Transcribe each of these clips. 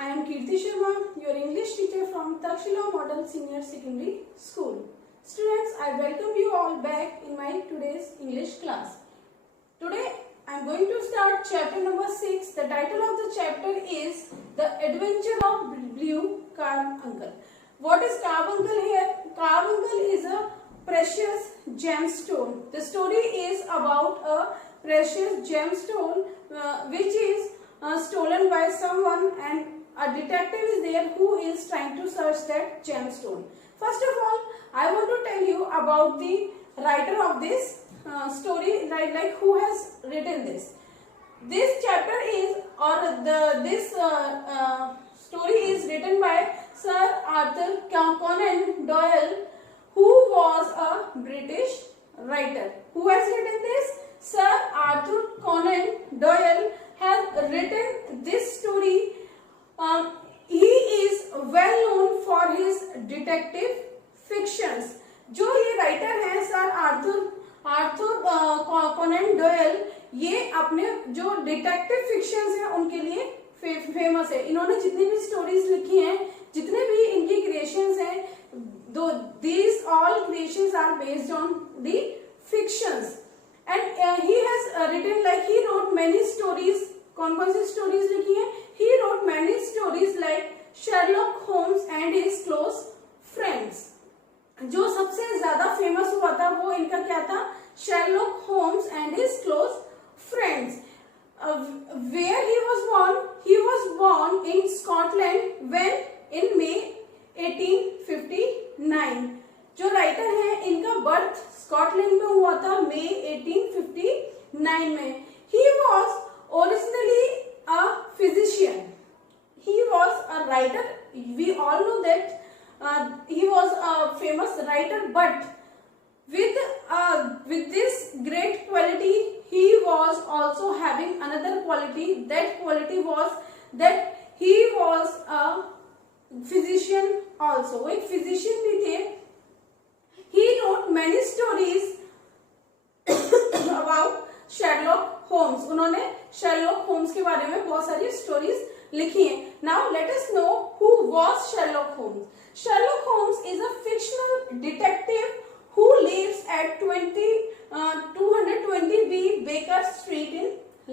I am Kirti Sharma, your English teacher from Takshila Model Senior Secondary School. Students, I welcome you all back in my today's English class. Today, I am going to start chapter number 6. The title of the chapter is The Adventure of Blue Carbuncle. What is carbuncle here? Carbuncle is a precious gemstone. The story is about a precious gemstone which is stolen by someone, and a detective is there who is trying to search that gemstone. First of all, I want to tell you about the writer of this story, like who has written this. This chapter is, this story is written by Sir Arthur Conan Doyle, who was a British writer. Who has written this? Sir Arthur Conan Doyle has written this story. He is well known for his detective fictions. जो ये writer हैं sir Arthur Conan Doyle, ये अपने जो detective fictions हैं उनके लिए famous है. इन्होंने जितनी भी स्टोरीज लिखी हैं, जितने भी इनकी क्रिएशंस हैं, these all creations are based on the fictions. And he has written, like he wrote many stories. कौन-कौन सी स्टोरीज लिखी हैं? He wrote many stories like Sherlock Holmes and his close friends. जो सबसे ज्यादा फेमस हुआ था वो इनका क्या था? Sherlock Holmes and his close friends. Where he was born? He was born in Scotland when in May 1859. जो राइटर है इनका बर्थ स्कॉटलैंड में हुआ था मई 1859 में. He was originally a physician. He was a writer. We all know that he was a famous writer, but with this great quality, he was also having another quality. That quality was that he was a physician also. वो एक physician भी थे. He wrote many stories about Sherlock Holmes. उन्होंने Sherlock Holmes के बारे में बहुत सारी स्टोरीज लिखी हैं. Now let us know who was Sherlock Holmes. Sherlock Holmes is a fictional detective who lives at 220B Baker Street in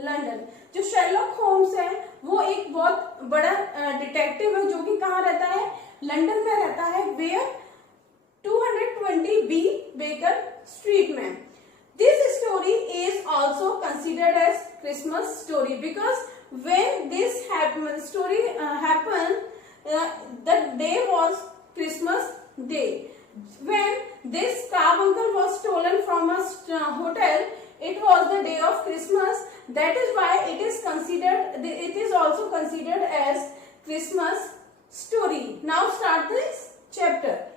London. जो Sherlock Holmes है वो एक बहुत बड़ा डिटेक्टिव है जो कि कहाँ रहता है? लंदन में रहता है. Where? 220B Baker Street में. This story is also considered as Christmas story because when this story happened, the day was Christmas day. When this carbuncle was stolen from a hotel, it was the day of Christmas. That is why it is also considered as Christmas story. Now start this chapter.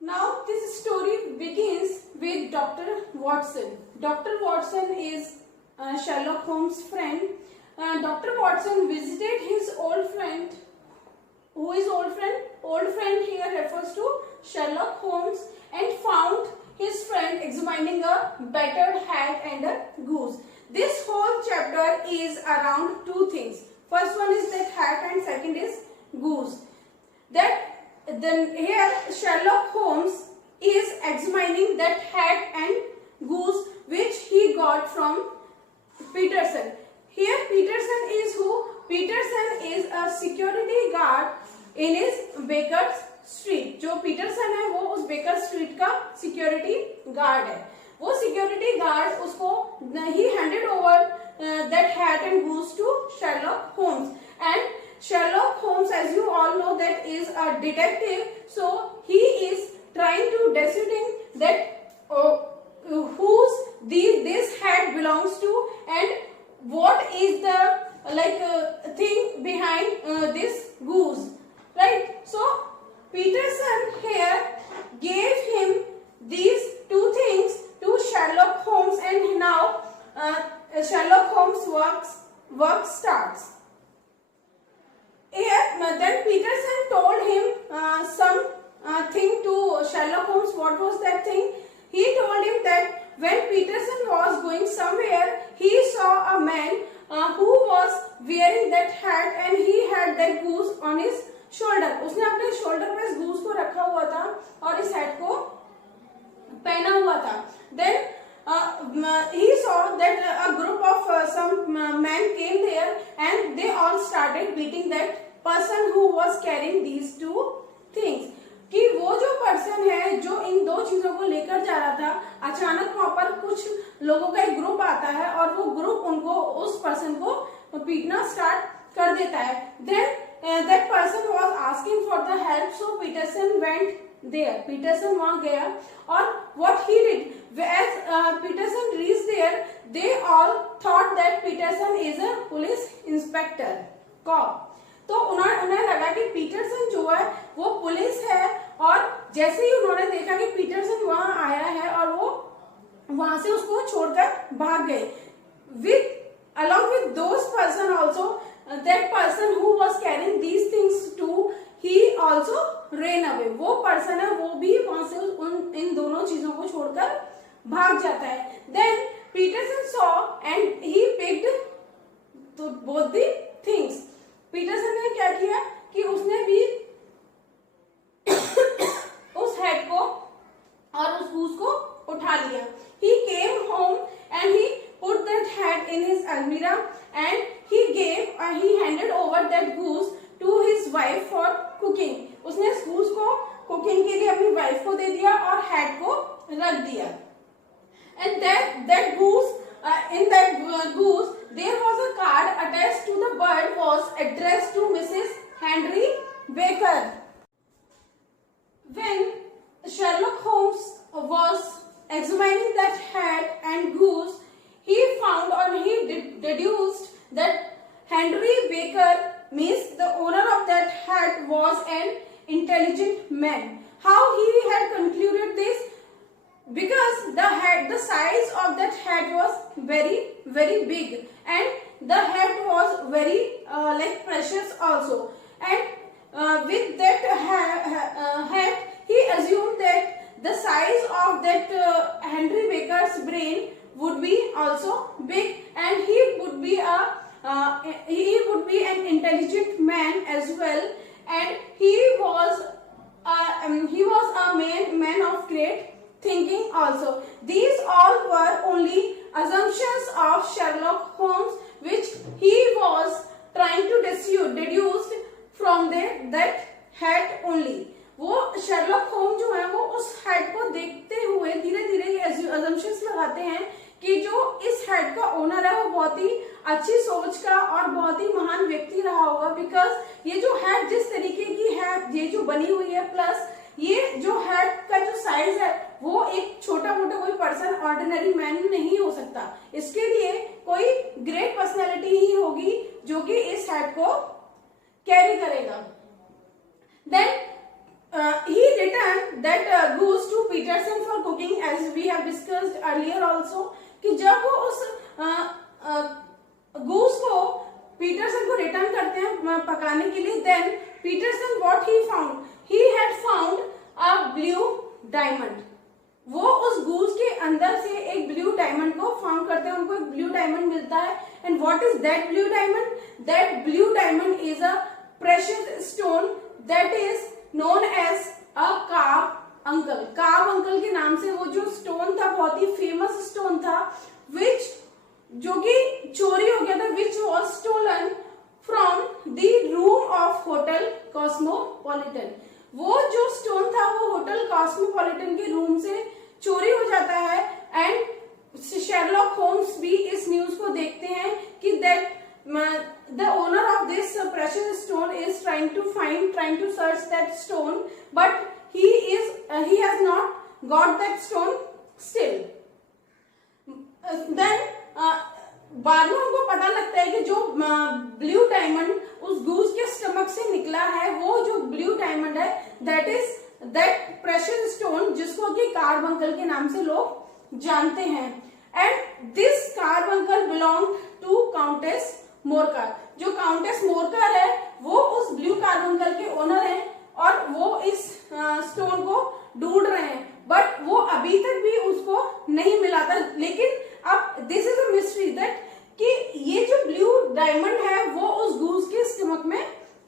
Now this story begins with Dr. Watson. Dr. Watson is Sherlock Holmes' friend. Dr. Watson visited his old friend. Who is old friend? Old friend here refers to Sherlock Holmes, and found his friend examining a battered hat and a goose. This whole chapter is around two things. First one is that hat and second is goose. Then here Sherlock Holmes is examining that hat and goose which he got from Peterson. Here Peterson is who? Peterson is a security guard in his Baker Street. जो Peterson है वो उस Baker Street का security guard है. वो security guard उसको he handed over that hat and goose to Sherlock Holmes. And Sherlock Holmes, as you all know, that is a detective, so he is trying to decide that this hat belongs to, and what is the thing behind this goose, right? So Peterson here gave him these two things to Sherlock Holmes, and now Sherlock Holmes' work starts. Here, then Peterson told him some thing to Sherlock Holmes. What was that thing? He told him that when Peterson was going somewhere, he saw a man who was wearing that hat and he had that goose on his shoulder. उसने अपने shoulder पे इस goose को रखा हुआ था और इस हैट को पहना हुआ था. Then he saw that a group of some men came there and they all started beating that person who was carrying these two things. कि वो जो पर्सन है जो इन दो चीजों को लेकर जा रहा था, अचानक वहां पर कुछ लोगों का एक ग्रुप आता है और वो ग्रुप उनको उस पर्सन को पीटना स्टार्ट कर देता है. Then that person was asking for the help, so Peterson went there. Peterson वहां गया और what he did, as Peterson reached there, they all thought that Peterson is a police inspector, cop. तो उन्हें लगा कि पीटरसन जो है वो पुलिस है और जैसे ही उन्होंने देखा कि पीटरसन वहां आया है और वो वहां से उसको छोड़कर भाग गए. With along with those person also, that person who was carrying these things too, he also ran away. वो पर्सन है वो भी वहां से इन दोनों चीजों को छोड़कर भाग जाता है. Then Peterson saw and he picked both the things. Peterson ने क्या किया कि उसने भी उस हेड को और उस गूस को उठा लिया. He came home and he put that head in his almirah and he handed over that goose to his wife for cooking. उसने इस गूस को कुकिंग के लिए अपनी वाइफ को दे दिया और हेड को रख दिया. And that goose, in that goose, there was a card attached to the bird was addressed to Mrs. Henry Baker. When Sherlock Holmes was examining that head and goose, he found or he deduced that Henry Baker means the owner of that head was an intelligent man. How he had concluded this? Because the size of that head was very big and the head was very like precious also, and with that head he assumed that the size of that Henry Baker's brain would be also big and he would be an intelligent man as well, and he was a man of great thinking also. These all were only assumptions of Sherlock Holmes which he was trying to deduce from that head only. वो Sherlock Holmes जो है वो उस head को देखते हुए धीरे धीरे ये assumptions लगाते हैं कि जो इस हेड का ओनर है वो बहुत ही अच्छी सोच का और बहुत ही महान व्यक्ति रहा होगा. बिकॉज ये जो हेड जिस तरीके की है, ये जो बनी हुई है, प्लस ये जो हेड का जो साइज है वो एक छोटा मोटा कोई पर्सन ऑर्डिनरी मैन नहीं हो सकता. इसके लिए कोई ग्रेट पर्सनैलिटी ही होगी जो कि इस हेड को कैरी करेगा. Then he returned that goose to Peterson for cooking, as we have discussed earlier also. कि जब वो उस गूस को पीटरसन को रिटर्न करते हैं पकाने के लिए, then Peterson what he found, he had found a blue diamond. वो उस गूस के अंदर से एक ब्लू डायमंड को फाउंड करते हैं, उनको एक ब्लू डायमंड मिलता है. And what is that blue diamond? That blue diamond is a precious stone that is known as a carbuncle. Carbuncle के नाम से वो जो स्टोन था बहुत ही फेमस स्टोन था, विच जो कि चोरी हो गया था, which was stolen from the room of hotel Cosmopolitan. वो जो स्टोन था वो होटल कॉस्मोपॉलिटन के रूम से चोरी हो जाता है. एंड शेरलॉक होम्स भी इस न्यूज को देखते हैं कि that the owner of this precious stone is trying to search that stone, but he has not got that stone still. Then बाद में उनको पता लगता है कि जो ब्लू डायमंड उस गूस के स्टमक से निकला है, वो जो ब्लू डायमंड है that is that precious stone जिसको कि कार्ब अंकल के नाम से लोग जानते हैं. And this carbuncle belong to countess Morcar. जो काउंटेस मोरकार है वो उस ब्लू कार्बंकल के ओनर हैं और वो इस स्टोन को ढूंढ रहे हैं, बट वो अभी तक भी उसको नहीं मिला था. लेकिन अब this is a mystery that कि ये जो ब्लू डायमंड है वो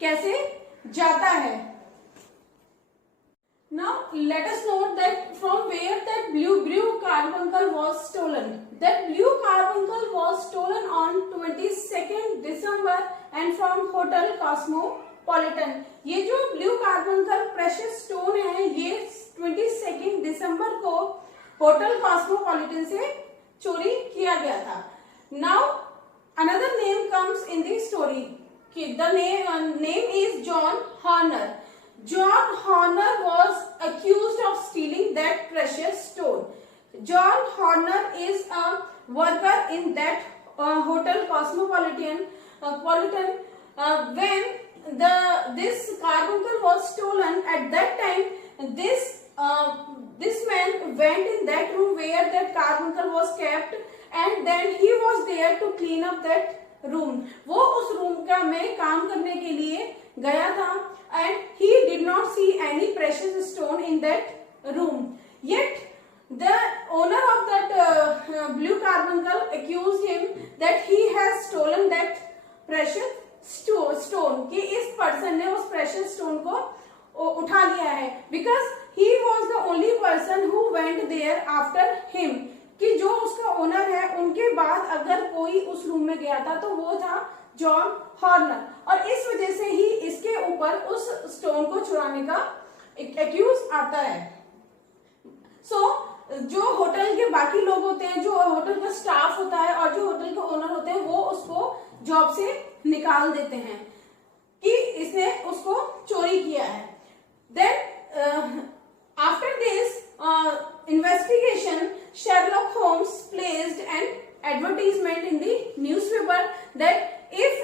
कैसे जाता है। Now let us note that from where that blue carbuncle was stolen. That blue carbuncle was stolen on 22nd December and from Hotel Cosmopolitan. ये जो ब्लू कार्बंकल प्रेशियस स्टोन है ये 22 दिसंबर को होटल कॉस्मोपॉलिटन से चोरी किया गया था। Now another name comes in the story. The name is John Horner. John Horner was accused of stealing that precious stone. John Horner is a worker in that hotel Cosmopolitan. When this carbuncle was stolen, at that time this man went in that room where that carbuncle was kept, and then he was there to clean up that room. वो उस room का में काम करने के लिए गया था, and he did not see any precious stone in that room. Yet the owner of that blue carbuncle accused him that he has stolen that precious stone, कि इस पर्सन ने उस precious stone को उठा लिया है, because he was the only person who went there after him. कि जो उसका ओनर है उनके बाद अगर कोई उस रूम में गया था तो वो था जॉन हॉर्नर, और इस वजह से ही इसके ऊपर उस स्टोन को चुराने का एक्यूज आता है। जो होटल के बाकी लोग होते हैं, जो होटल का स्टाफ होता है और जो होटल के ओनर होते हैं, वो उसको जॉब से निकाल देते हैं कि इसने उसको चोरी किया है। Then after this investigation, Sherlock Holmes placed an advertisement in the newspaper that if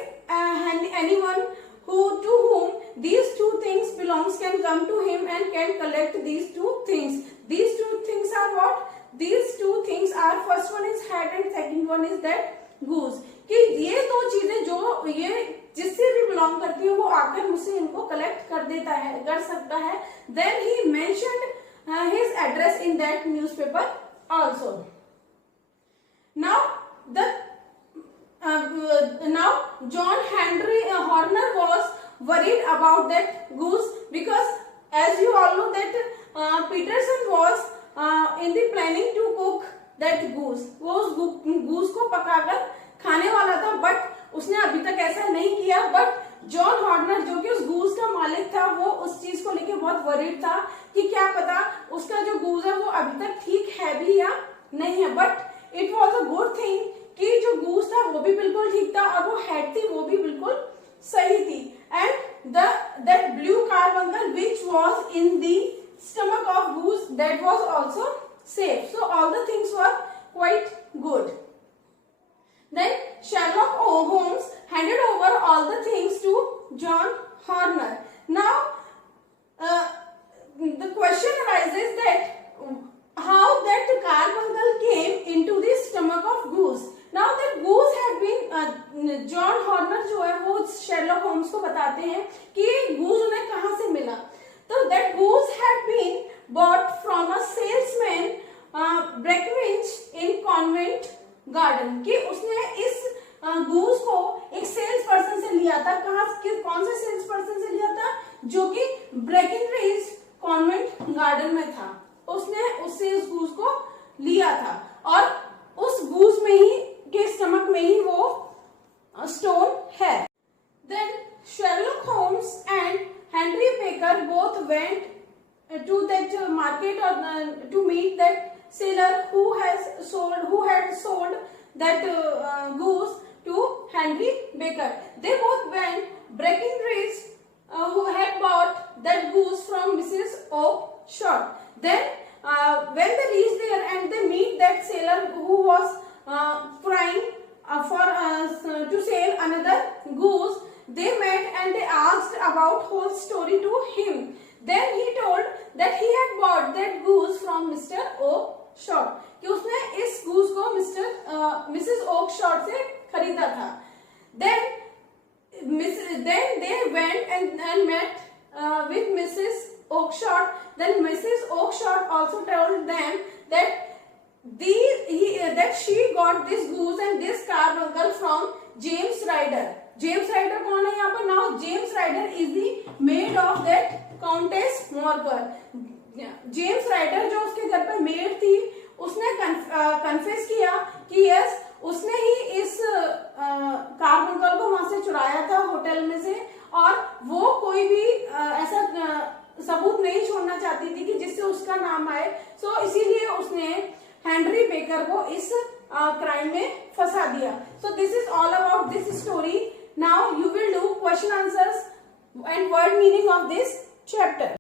anyone to whom these two things belongs can come to him and can collect these two things. These two things are what? These two things are, first one is hat and second one is that goose. कि ये दो चीजें जो ये जिससे भी belong करती है वो आकर मुझसे इनको कलेक्ट कर देता है, कर सकता है। Then he mentioned his address in that newspaper also. Now John Henry Horner was worried about that goose, because as you all know that Peterson was in the planning to cook that goose. वो उस goose को पकाकर खाने वाला था, but उसने अभी तक ऐसा नहीं किया। बट जॉन हॉर्नर जो कि उस गूज का मालिक था, वो उस चीज को लेके बहुत वरीड था कि क्या पता उसका जो गूज है वो अभी तक ठीक है भी या नहीं है। But it was a good thing कि जो गूज था वो भी बिल्कुल ठीक था और वो हेड थी वो भी बिल्कुल सही थी। And that blue carbuncle which was in the stomach of goose, that was also safe. So all the things were quite good. Then Sherlock Holmes handed over all the things to John Horner. Now, the question arises that how that carbuncle came into the stomach of goose. Now that goose had been John Horner जो है वो Sherlock Holmes को बताते हैं कि goose उन्हें कहाँ से मिला। तो that goose had been bought from a salesman Breckenridge in Covent Garden, कि उसने इस गूस को एक सेल्स पर्सन से लिया था। कौन से सेल्स पर्सन से लिया था? जो कि ब्रेकिनरिज कॉन्वेंट गार्डन में था। उसने उससे उस गूस को लिया था और उस गूस में ही के स्टमक में ही वो स्टोन है। Then Sherlock Holmes and Henry Baker both went to that market or to meet that seller who had sold that goose to Henry Baker. They both went Breckenridge who had bought that goose from Mrs. Oakshott. Then when they reach there and they meet that seller who was trying to sell another goose, they met and they asked about whole story to him. Then he told that he had bought that goose from Mr. Oakshott, कि उसने इस goose को Mrs Oakshott से खरीदा था। Then they went and met with Mrs. Oakshott. Then Mrs. Oakshott also told them that she got this goose and this carbuncle from James Ryder. James Ryder कौन है यहाँ पर? Now James Ryder is the maid of that countess Morcar. James Ryder जो उसके घर पे made थी, उसने कन्फेस किया कि यस उसने ही इस कार्बुंकल को वहां से चुराया था होटल में से, और वो कोई भी ऐसा सबूत नहीं छोड़ना चाहती थी कि जिससे उसका नाम आए। सो इसीलिए उसने हेनरी बेकर को इस क्राइम में फंसा दिया। So this is all about this story. Now you will do question answers and word meaning of this chapter.